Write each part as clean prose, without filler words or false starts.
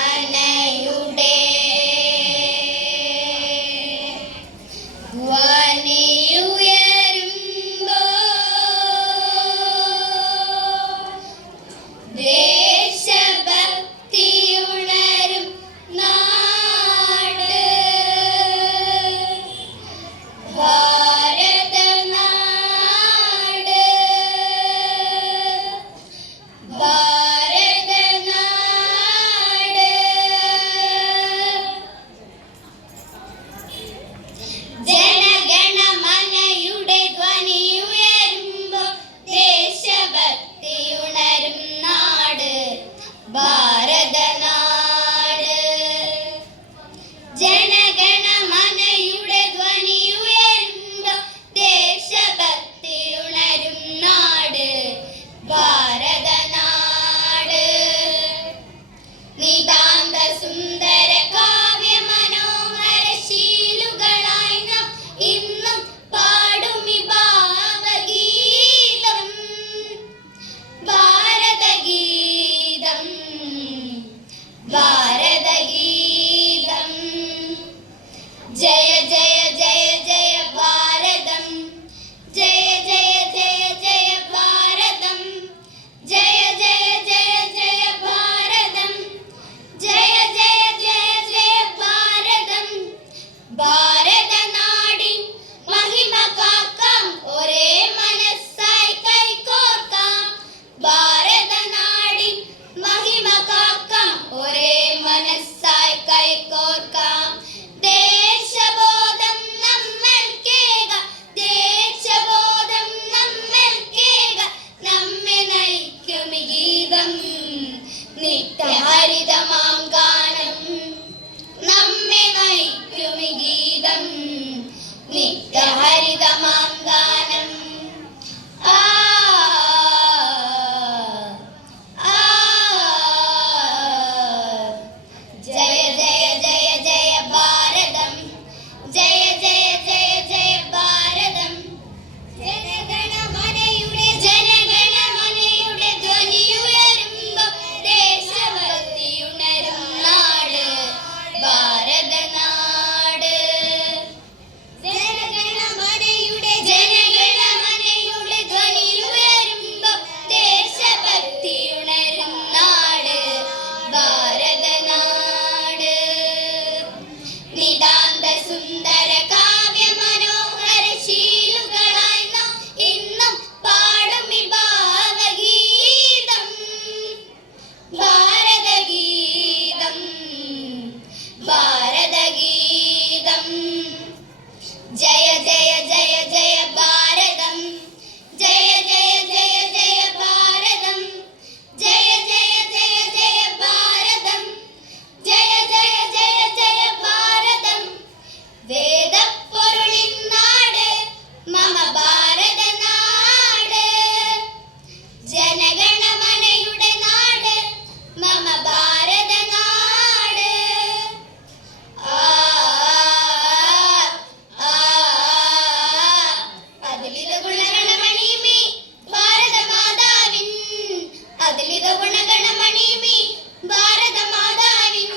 ജനഗണമനയുടെ ദേശഭക്തിയുണരും നാട് ഭാരതനാട് ഭാരതനാട് ജനഗണമനയുടെ ധ്വനിയുയരുമ്പോൾ ദേശഭക്തിയുണരും നാട് ഭാരതനാട് ജനഗണമനയുടെ ധ്വനിയുയരുമ്പോൾ ദേശഭക്തിയുണരും നാട് ഭാരതനാട് നിതാന്ത സുന്ദര കാവ്യ മനോഹര ശീലുകളായി നാം ഇന്നും പാടുമി ഭാവഗീതം ഭാരതഗീതം ഭാരതഗീതം ജയ ജയ ജയ ജയ ഭാരതം ജയ ജയ ജയ ജയ ഭാരതം ജയ ജയ ജയ ജയ ഭാരതം ജയ ജയ ജയ ജയ ഭാരതം ഭാരതനാടിൻ മഹിമ കാക്കാം ഒരേ മനസ്സായി കൈകോർക്കാം ഭാരതനാടിൻ മഹിമ കാക്കാം ഒരേ മനസ്സായി കൈകോർക്കാം ദേശബോധം നമ്മൾക്കേക ദേശബോധം നമ്മൾക്കേക നമ്മെ നയിക്കുമി ഗീതം നിത്യഹരിതമാം ഗാനം നമ്മെ നയിക്കുമി ഗീതം നിത്യഹരിതമാം ഗാനം ആ ആ ജയ ജയ ജയ ജയ ഭാരതം ജയ ജയ ജയ ജയ ഭാരതം ജനഗണമനയുടെ ധ്വനിയുയരുമ്പോൾ ദേശഭക്തിയുണരും നാട് ഭാരതനാട് ജനഗണമനയുടെ ധ്വനിയുയരുമ്പോൾ ദേശഭക്തിയുണരും നാട് ഭാരതനാട് നിതാന്ത സുന്ദര കാവ്യ മനോഹര ശീലുകളായി നാം ഇന്നും പാടുമി ഭാവഗീതം ഭാരതഗീതം ഭാരതഗീതം ജയ ജയ ജയ ജയ ഭാരതം ജയ ജയ ജയ ജയ ഭാരതം ജയ ജയ ജയ ജയ ഭാരതം ജയ ജയ ജയ ജയ ഭാരതം വേദപ്പൊരുളിൻ നാട് മമ ഭാരതനാട് ജനഗണമനയുടെ നാട് മമ ഭാരതനാട് ആ ആ അതിലിത ഗുണഗണമണിമി ഭാരതമാതാവിൻ അതിലിത ഗുണഗണമണിമി ഭാരതമാതാവിൻ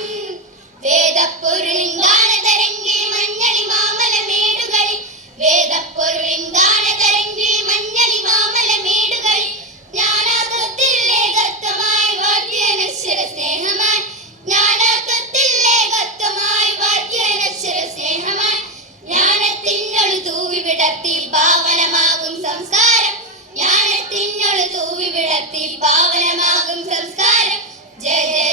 വേദപ്പൊരുളിൻ ഗാനതരംഗിൽ മഞ്ഞളി മാമല മേടുകളിൽ വേദപ്പൊരുളിൻ ഗാനതരംഗിൽ മഞ്ഞളി മാമല മേടുകളിൽ ജ്ഞാനാത്വത്തിൽ ഏകത്വമായി വാദ്യനശ്വര സ്നേഹമായി ജ്ഞാനാത്വത്തിൽ ഏകത്വമായി വാദ്യനശ്വര സ്നേഹമായി ജ്ഞാനത്തിനൊളി തൂവി വിടർത്തി പാവനമാകും സംസ്കാരം ജ്ഞാനത്തിനൊളി തൂവി വിടർത്തി പാവനമാകും സംസ്കാരം ജയ ജയ